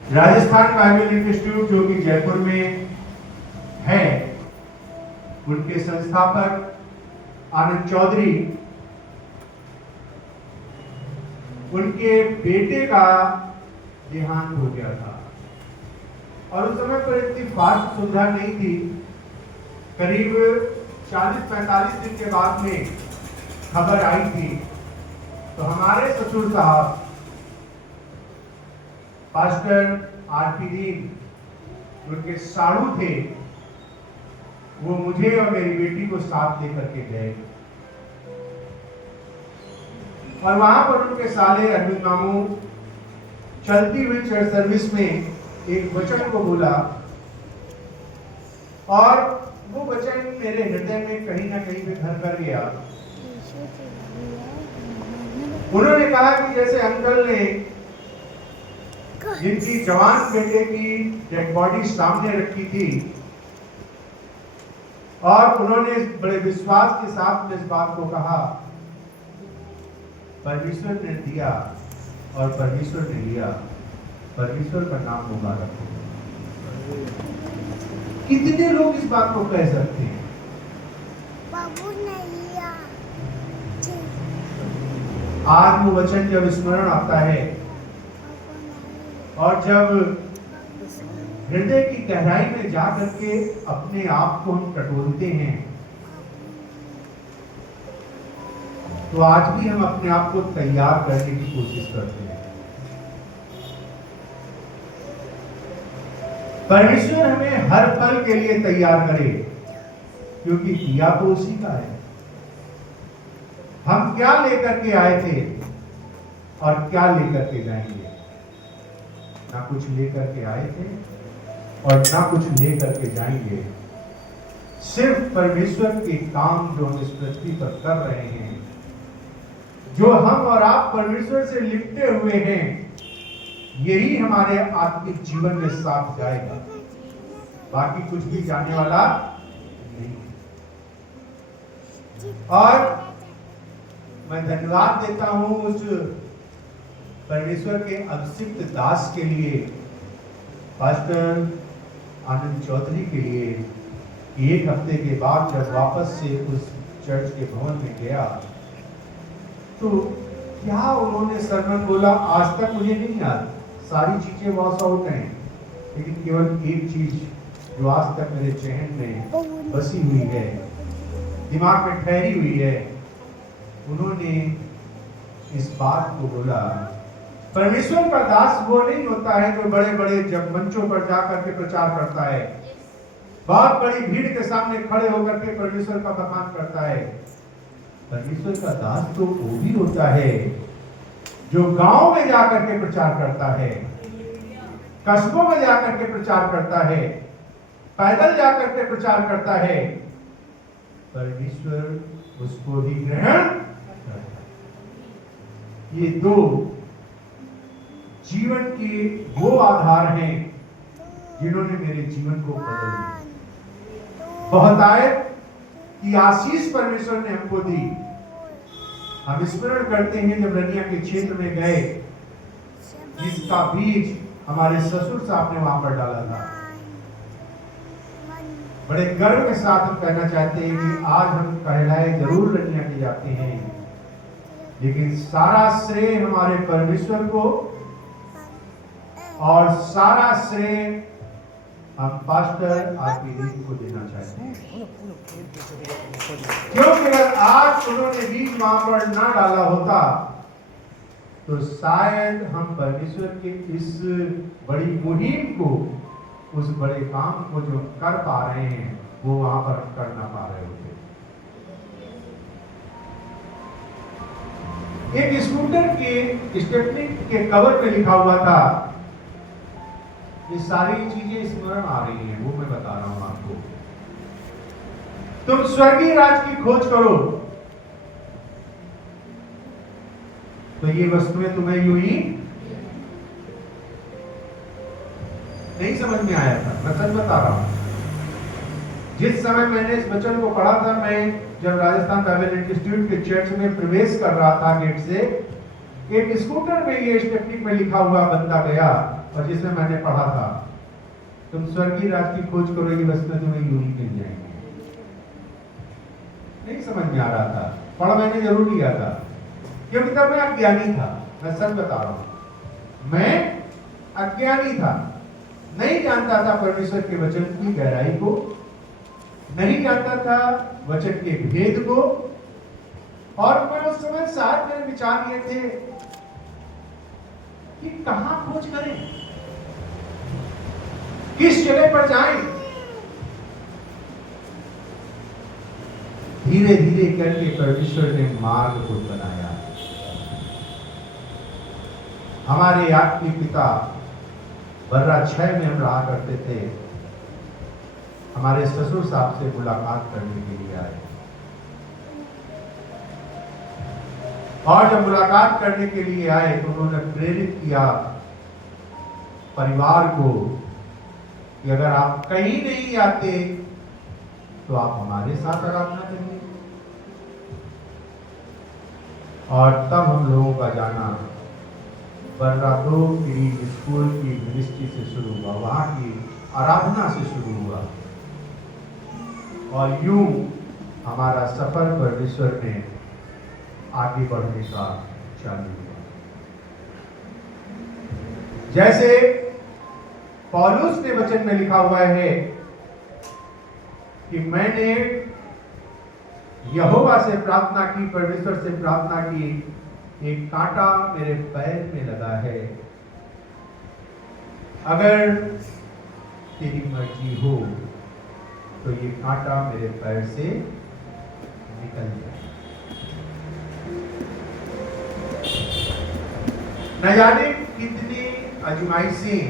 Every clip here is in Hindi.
राजस्थान बाइबल इंस्टीट्यूट जो कि जयपुर में है, उनके संस्थापक आनंद चौधरी, उनके बेटे का देहांत हो गया था और उस समय पर इतनी फास्ट सुविधा नहीं थी। करीब 40-45 दिन के बाद में खबर आई थी। तो हमारे ससुर साहब पास्टर आरपी दीन, उनके साड़ू थे, वो मुझे और मेरी बेटी को साथ लेकर के गए और वहां पर उनके साले अरविंद मामू चलती हुई चर्च सर्विस में एक वचन को बोला और वो वचन मेरे हृदय में कहीं ना कहीं पे घर कर गया। उन्होंने कहा कि जैसे अंकल ने जिनकी जवान बेटे की डेड बॉडी सामने रखी थी और उन्होंने बड़े विश्वास के साथ इस बात को कहा, परमेश्वर ने दिया और परमेश्वर ने लिया, परमेश्वर का नाम मुबारक हो। कितने लोग इस बात को कह सकते हैं? बाबू ने लिया। आज वो वचन जब स्मरण आता है और जब हृदय की गहराई में जा करके अपने आप को हम टटोलते हैं, तो आज भी हम अपने आप को तैयार करने की कोशिश करते हैं। परमेश्वर हमें हर पल के लिए तैयार करे, क्योंकि दिया तो उसी का है। हम क्या लेकर के आए थे और क्या लेकर के जाएंगे? ना कुछ लेकर के आए थे और ना कुछ लेकर के जाएंगे। सिर्फ परमेश्वर के काम जो हम इस पृथ्वी पर कर रहे हैं, जो हम और आप परमेश्वर से लिपटे हुए हैं, यही हमारे आत्मिक जीवन में साथ जाएगा। बाकी कुछ भी जाने वाला नहीं। और मैं धन्यवाद देता हूं उस परमेश्वर के अभिषिक्त दास के लिए, पास्टर आनंद चौधरी के लिए, कि एक हफ्ते के बाद जब वापस से उस चर्च के भवन में गया तो क्या उन्होंने सरमन बोला, आज तक मुझे नहीं याद, सारी चीजें वॉश आउट हैं, लेकिन केवल एक चीज जो आज तक मेरे चेहन में बसी हुई है, दिमाग में ठहरी हुई है, उन्होंने इस बात को बोला, परमेश्वर का दास वो नहीं होता है जो बड़े बड़े जब मंचों पर जाकर के प्रचार करता है, बहुत बड़ी भीड़ के सामने खड़े होकर के परमेश्वर का बखान करता है। परमेश्वर का दास तो वो भी होता है जो गांव में जाकर के प्रचार करता है, कस्बों में जाकर के प्रचार करता है, पैदल जाकर के प्रचार करता है। परमेश्वर उसको भी ग्रहण करता है। ये दो जीवन के वो आधार हैं जिन्होंने मेरे जीवन को बदल दिया। बहुतायत की आशीष परमेश्वर ने हमको दी। हम स्मरण करते हैं जब रनिया के क्षेत्र में गए, जिसका बीज हमारे ससुर साहब ने वहां पर डाला था। बड़े गर्व के साथ हम कहना चाहते हैं कि आज हम कहलाए जरूर रनिया के जाते हैं, लेकिन सारा श्रेय हमारे परमेश्वर को और सारा श्रेय हम पास्टर आरपी दीन को देना चाहते हैं। क्योंकि अगर आज उन्होंने बीज वहां पर ना डाला होता तो शायद हम परमेश्वर के इस बड़ी मुहिम को, उस बड़े काम को जो कर पा रहे हैं, वो वहां पर कर ना पा रहे होते। एक स्कूटर के स्टेपनी के कवर पे लिखा हुआ था, ये सारी चीजें स्मरण आ रही हैं, वो मैं बता रहा हूं आपको। तुम स्वर्गीय राज की खोज करो तो ये वस्तुएं तुम्हें यूं ही नहीं समझ में आया था। मैं सच बता रहा हूं, जिस समय मैंने इस वचन को पढ़ा था, मैं जब राजस्थान बाइबल इंस्टीट्यूट के चर्च में प्रवेश कर रहा था गेट से, एक स्कूटर में ये स्टेपनी में लिखा हुआ बंदा गया और जिसमें मैंने पढ़ा था, तुम स्वर्गीय राज्य की खोज करोगे, बस में तुम्हें यूं ही मिल जाएंगे। नहीं समझ में आ रहा था, पढ़ा मैंने जरूर लिया था, क्योंकि तब मैं अज्ञानी था। मैं सच बता रहा हूं, मैं अज्ञानी था, नहीं जानता था परमेश्वर के वचन की गहराई को, नहीं जानता था वचन के भेद को। और मैं उस समय शायद मेरे विचार ये थे कि कहां खोज करें, किस जगह पर जाएं। धीरे धीरे करके परमेश्वर ने मार्ग को बनाया। हमारे आत्मिक पिता बर्रा 6 में हम रहा करते थे, हमारे ससुर साहब से मुलाकात करने के लिए आए। और जब मुलाकात करने के लिए आए तो उन्होंने प्रेरित किया परिवार को कि अगर आप कहीं नहीं आते तो आप हमारे साथ आराधना करिए। और तब हम लोगों का जाना बर्रा 2 किरीज स्कूल की मिनिस्ट्री से शुरू हुआ, वहां की आराधना से शुरू हुआ। और यूं हमारा सफर परमेश्वर ने आगे बढ़ने का चालू हुआ। जैसे पौलुस ने वचन में लिखा हुआ है कि मैंने यहोवा से प्रार्थना की, परमेश्वर से प्रार्थना की, एक कांटा मेरे पैर में लगा है, अगर तेरी मर्जी हो तो ये कांटा मेरे पैर से निकल जाए। न जाने कितनी आजमाइशें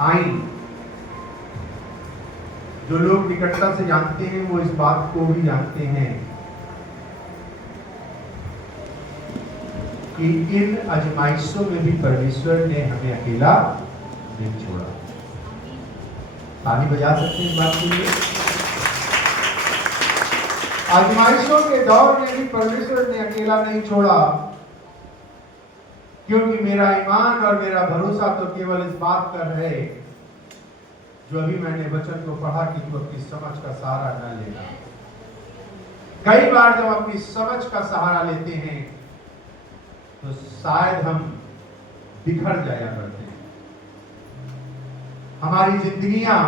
आई। जो लोग निकटता से जानते हैं वो इस बात को भी जानते हैं कि इन आजमाइशों में भी परमेश्वर ने हमें अकेला नहीं छोड़ा। ताली बजा सकते हैं इस बात के लिए। आजमाइशों के दौर में भी परमेश्वर ने अकेला नहीं छोड़ा, क्योंकि मेरा ईमान और मेरा भरोसा तो केवल इस बात पर है, जो अभी मैंने वचन को पढ़ा कि तू अपनी समझ का सहारा न लेना। कई बार जब अपनी समझ का सहारा लेते हैं तो शायद हम बिखर जाया करते हैं। हमारी जिंदगियां